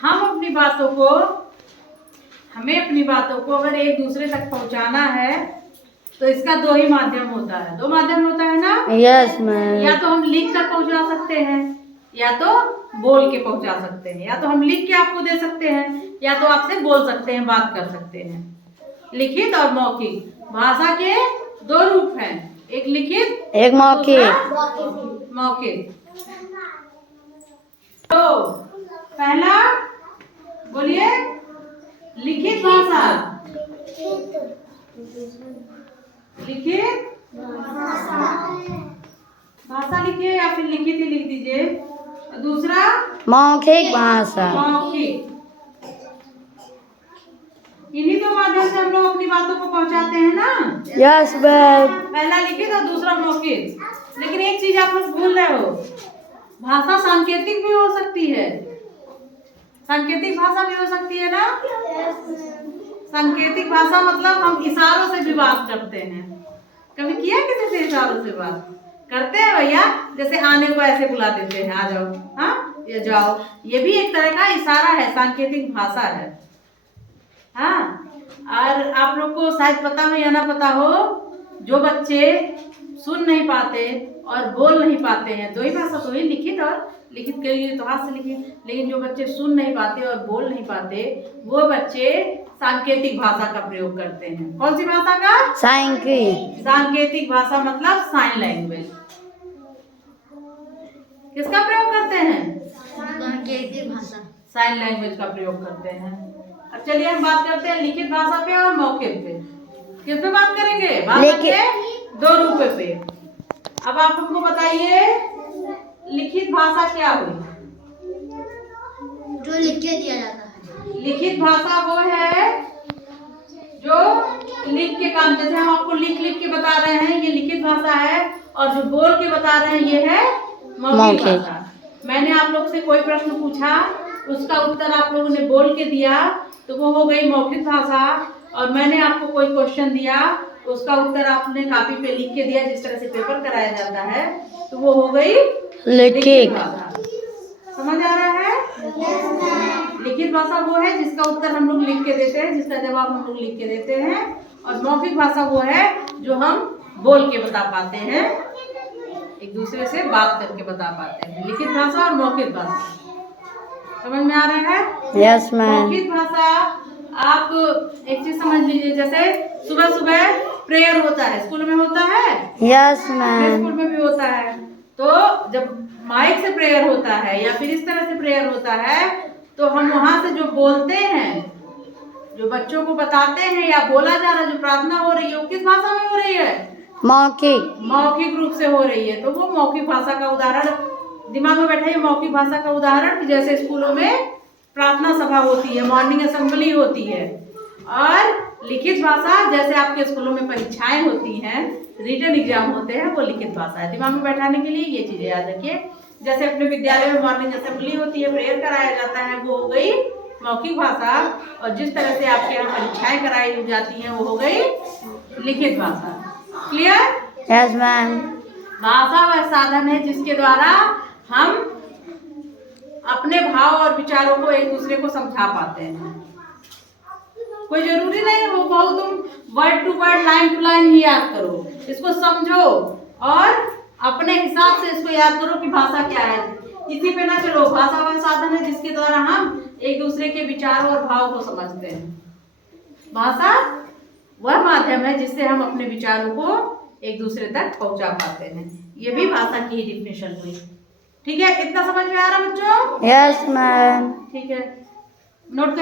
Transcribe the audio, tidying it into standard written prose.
हमें अपनी बातों को अगर एक दूसरे तक पहुंचाना है तो इसका दो ही माध्यम होता है। दो माध्यम होता है ना? Yes ma'am. या तो हम लिख कर पहुंचा सकते हैं या तो बोल के पहुंचा सकते हैं। या तो हम लिख के आपको दे सकते हैं या तो आपसे बोल सकते हैं, बात कर सकते हैं। लिखित और मौखिक भाषा के दो रूप हैं, एक लिखित एक मौखिक। मौखिक। तो पहला बोलिए, लिखित भाषा। लिखित भाषा लिखिए या फिर लिखित ही लिख दीजिए। दूसरा मौखिक भाषा। मौखिक। इन्हीं दो माध्यम से हम लोग अपनी बातों को पहुंचाते हैं ना। Yes ma'am. पहला लिखित और दूसरा मौखिक। लेकिन एक चीज आप लोग भूल रहे हो, भाषा सांकेतिक भी हो सकती है। सांकेतिक भाषा भी हो सकती है ना। सांकेतिक भाषा मतलब हम इशारों से भी बात करते हैं। कभी किया किसी से इशारों से बात करते हैं भैया? जैसे आने को ऐसे बुला देते हैं, आ जाओ, हाँ ये जाओ, ये भी एक तरह का इशारा है, सांकेतिक भाषा है। हाँ, और आप लोग को शायद पता हो या ना पता हो, जो बच्चे सुन नहीं पाते और बोल नहीं पाते हैं, दो ही भाषा तो ही, लिखित और लिखित के लिए तो हाथ से लिखिए। लेकिन जो बच्चे सुन नहीं पाते और बोल नहीं पाते, वो बच्चे सांकेतिक भाषा का प्रयोग करते हैं। कौन सी भाषा का? सांकेतिक। सांकेतिक भाषा मतलब साइन लैंग्वेज। किसका प्रयोग करते हैं? सांकेतिक भाषा, साइन लैंग्वेज का प्रयोग करते हैं। अब चलिए हम बात करते हैं लिखित भाषा पे और मौखिक पे। किस पे बात करेंगे? भाषा के दो रूप पे। अब आप हमको बताइए, लिखित भाषा क्या हुई? जो लिख के दिया जाता है। लिखित भाषा वो है जो लिख के काम, जैसे हम आपको लिख लिख के बता रहे हैं, ये लिखित भाषा है। और जो बोल के बता रहे हैं, ये है मौखिक भाषा। मैंने आप लोग से कोई प्रश्न पूछा, उसका उत्तर आप लोगों ने बोल के दिया, तो वो हो गई मौखिक भाषा। और मैंने आपको कोई क्वेश्चन दिया, उसका उत्तर आपने कॉपी पे लिख के दिया, जिस तरह से पेपर कराया जाता है, तो वो हो गई लिखित भाषा। समझ आ रहा है? लिखित भाषा वो है जिसका उत्तर हम लोग लिख के देते हैं, जिसका जवाब हम लोग लिख के देते हैं। और मौखिक भाषा वो है जो हम बोल के बता पाते हैं, एक दूसरे से बात करके बता पाते हैं। लिखित भाषा और मौखिक भाषा समझ में आ रहा है? Yes ma'am. मौखिक भाषा आप एक चीज समझ लीजिए, जैसे सुबह सुबह प्रेयर होता है, स्कूल में होता है। Yes ma'am. स्कूल में भी होता है। तो जब माइक से प्रेयर होता है या फिर इस तरह से प्रेयर होता है, तो हम वहां से जो बोलते हैं, जो बच्चों को बताते हैं या बोला जा रहा है, जो प्रार्थना हो रही है, वो किस भाषा में हो रही है? मौखिक। मौखिक रूप से हो रही है। तो वो मौखिक भाषा का उदाहरण दिमाग में बैठाइए। मौखिक भाषा का उदाहरण जैसे स्कूलों में प्रार्थना सभा होती है, मॉर्निंग असेंबली होती है। और लिखित भाषा जैसे आपके स्कूलों में परीक्षाएं होती हैं, रिटन एग्जाम होते हैं, वो लिखित भाषा है। दिमाग में बैठाने के लिए ये चीजें याद रखिए। जैसे अपने विद्यालय में मॉर्निंग असेंबली होती है, प्रेयर कराया जाता है, वो हो गई मौखिक भाषा। और जिस तरह से आपके यहाँ परीक्षाएं कराई जाती हैं, वो हो गई लिखित भाषा। क्लियर? Yes ma'am. भाषा वह साधन है जिसके द्वारा हम अपने भाव और विचारों को एक दूसरे को समझा पाते हैं। कोई जरूरी नहीं हो बहु तुम word to word, line to line ही याद करो, इसको समझो और अपने हिसाब से इसको याद करो कि भाषा क्या है। इसी पे ना चलो। भाषा वह साधन है जिसके द्वारा हम एक दूसरे के विचारों और भाव को समझते हैं। भाषा वह माध्यम है जिससे हम अपने विचारों को एक दूसरे तक पहुंचा पाते हैं। ये भी भाषा की ही डिफिनेशन हुई। ठीक है? इतना समझ में आ रहा बच्चों? Yes ma'am. ठीक है, नोट